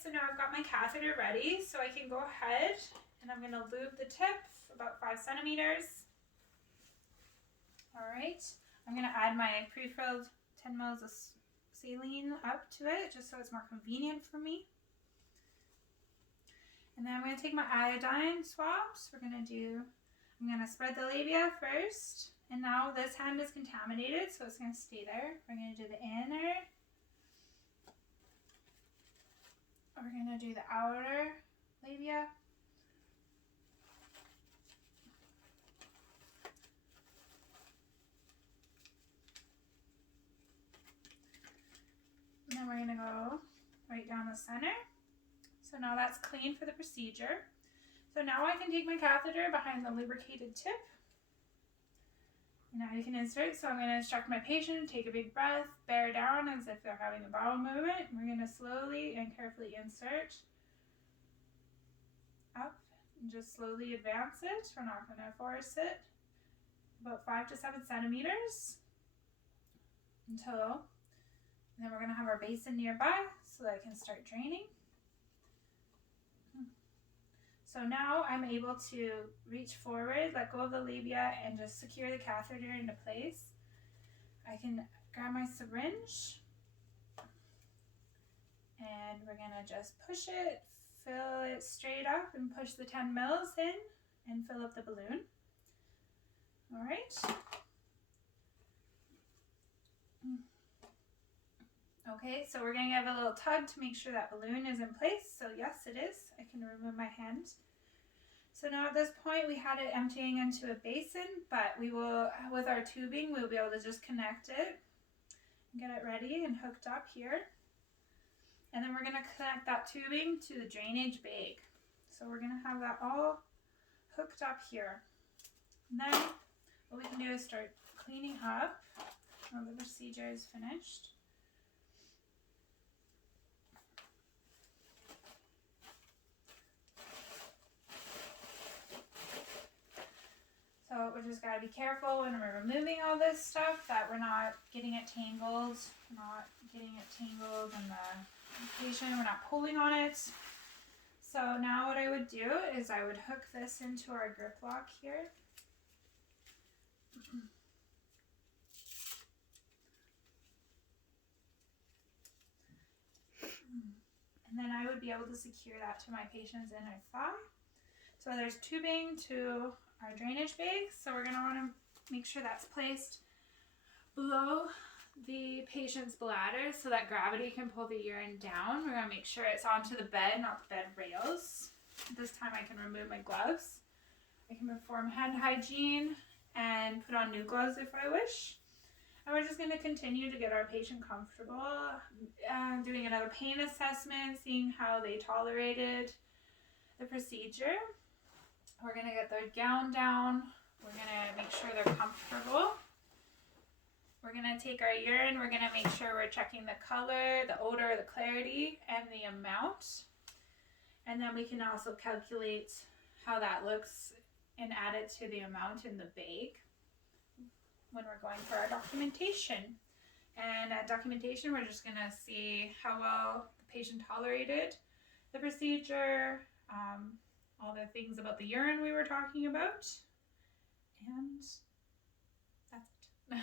so now I've got my catheter ready, so I can go ahead and I'm going to lube the tip about 5 centimeters. All right, I'm going to add my pre-filled 10 mils of saline up to it just so it's more convenient for me. And then I'm going to take my iodine swabs. I'm going to spread the labia first. And now this hand is contaminated, so it's going to stay there. We're going to do the inner. We're going to do the outer labia. And then we're going to go right down the center. So now that's clean for the procedure. So now I can take my catheter behind the lubricated tip. And now you can insert. So I'm going to instruct my patient, take a big breath, bear down as if they're having a bowel movement. We're going to slowly and carefully insert up and just slowly advance it. We're not going to force it. About 5 to 7 centimeters until, and then we're going to have our basin nearby so that I can start draining. So now I'm able to reach forward, let go of the labia, and just secure the catheter into place. I can grab my syringe, and we're going to just push it, fill it straight up, and push the 10 mils in, and fill up the balloon. All right. Okay, so we're going to give a little tug to make sure that balloon is in place. So yes, it is. I can remove my hand. So now at this point we had it emptying into a basin, but we will, with our tubing, we'll be able to just connect it, get it ready and hooked up here. And then we're going to connect that tubing to the drainage bag. So we're going to have that all hooked up here. And then what we can do is start cleaning up when the procedure is finished. So we just got to be careful when we're removing all this stuff that we're not getting it tangled, in the patient, we're not pulling on it. So now what I would do is I would hook this into our grip lock here. And then I would be able to secure that to my patient's inner thigh. So there's tubing to our drainage bag, so we're going to want to make sure that's placed below the patient's bladder so that gravity can pull the urine down. We're going to make sure it's onto the bed, not the bed rails. This time I can remove my gloves. I can perform hand hygiene and put on new gloves if I wish. And we're just going to continue to get our patient comfortable, doing another pain assessment, seeing how they tolerated the procedure. We're going to get their gown down. We're going to make sure they're comfortable. We're going to take our urine. We're going to make sure we're checking the color, the odor, the clarity, and the amount. And then we can also calculate how that looks and add it to the amount in the bag when we're going for our documentation. And at documentation, we're just going to see how well the patient tolerated the procedure, all the things about the urine we were talking about, and that's it.